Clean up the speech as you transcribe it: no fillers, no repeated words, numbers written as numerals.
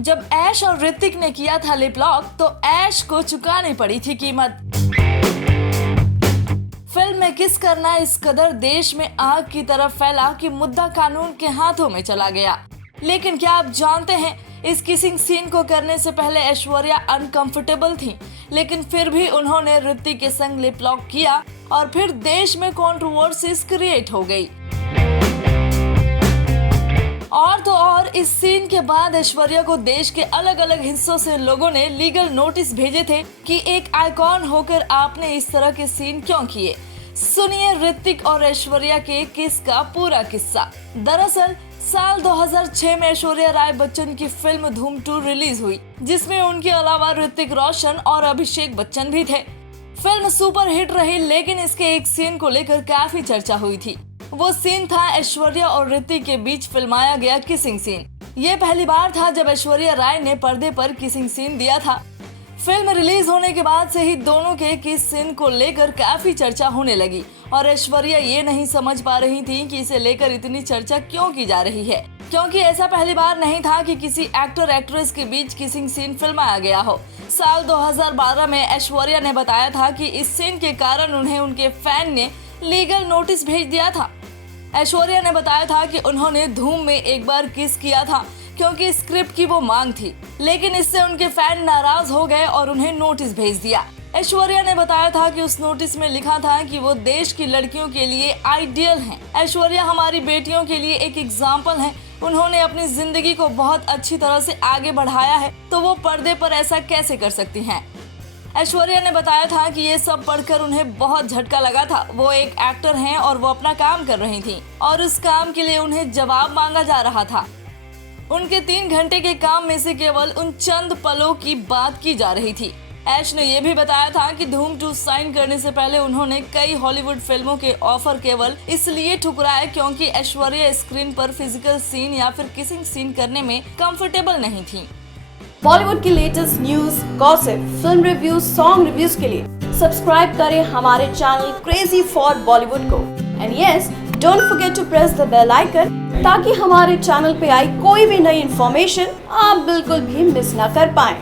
जब ऐश और ऋतिक ने किया था लिप लॉक तो ऐश को चुकानी पड़ी थी कीमत। फिल्म में किस करना इस कदर देश में आग की तरह फैला कि मुद्दा कानून के हाथों में चला गया। लेकिन क्या आप जानते हैं, इस किसिंग सीन को करने से पहले ऐश्वर्या अनकंफर्टेबल थी, लेकिन फिर भी उन्होंने ऋतिक के संग लिप लॉक किया और फिर देश में कंट्रोवर्सीज क्रिएट हो गई। और तो और इस सीन के बाद ऐश्वर्या को देश के अलग अलग हिस्सों से लोगों ने लीगल नोटिस भेजे थे कि एक आइकॉन होकर आपने इस तरह के सीन क्यों किए। सुनिए ऋतिक और ऐश्वर्या के किस का पूरा किस्सा। दरअसल साल 2006 में ऐश्वर्या राय बच्चन की फिल्म धूम 2 रिलीज हुई, जिसमें उनके अलावा ऋतिक रोशन और अभिषेक बच्चन भी थे। फिल्म सुपर हिट रही, लेकिन इसके एक सीन को लेकर काफी चर्चा हुई थी। वो सीन था ऐश्वर्या और ऋतिक के बीच फिल्माया गया किसिंग सीन। ये पहली बार था जब ऐश्वर्या राय ने पर्दे पर किसिंग सीन दिया था। फिल्म रिलीज होने के बाद से ही दोनों के किस सीन को लेकर काफी चर्चा होने लगी और ऐश्वर्या ये नहीं समझ पा रही थी कि इसे लेकर इतनी चर्चा क्यों की जा रही है, क्योंकि ऐसा पहली बार नहीं था कि किसी एक्टर एक्ट्रेस के बीच किसिंग सीन फिल्माया गया हो। साल 2012 में ऐश्वर्या ने बताया था कि इस सीन के कारण उन्हें उनके फैन ने लीगल नोटिस भेज दिया था। ऐश्वर्या ने बताया था कि उन्होंने धूम में एक बार किस किया था क्योंकि स्क्रिप्ट की वो मांग थी, लेकिन इससे उनके फैन नाराज हो गए और उन्हें नोटिस भेज दिया। ऐश्वर्या ने बताया था कि उस नोटिस में लिखा था कि वो देश की लड़कियों के लिए आइडियल हैं। ऐश्वर्या हमारी बेटियों के लिए एक एग्जाम्पल है। उन्होंने अपनी जिंदगी को बहुत अच्छी तरह से आगे बढ़ाया है, तो वो पर्दे पर ऐसा कैसे कर सकती हैं। ऐश्वर्या ने बताया था कि ये सब पढ़कर उन्हें बहुत झटका लगा था। वो एक एक्टर हैं और वो अपना काम कर रही थी और उस काम के लिए उन्हें जवाब मांगा जा रहा था। उनके 3 घंटे के काम में से केवल उन चंद पलों की बात की जा रही थी। ऐश ने यह भी बताया था कि धूम 2 साइन करने से पहले उन्होंने कई हॉलीवुड फिल्मों के ऑफर केवल इसलिए ठुकराए क्योंकि ऐश्वर्या स्क्रीन पर फिजिकल सीन या फिर किसिंग सीन करने में कंफर्टेबल नहीं थी। बॉलीवुड की latest news, gossip, film reviews, song reviews के लिए सब्सक्राइब करें हमारे चैनल क्रेजी फॉर बॉलीवुड को। And yes, don't forget to press the bell icon ताकि हमारे चैनल पे आई कोई भी नई इन्फॉर्मेशन आप बिल्कुल भी मिस ना कर पाएं।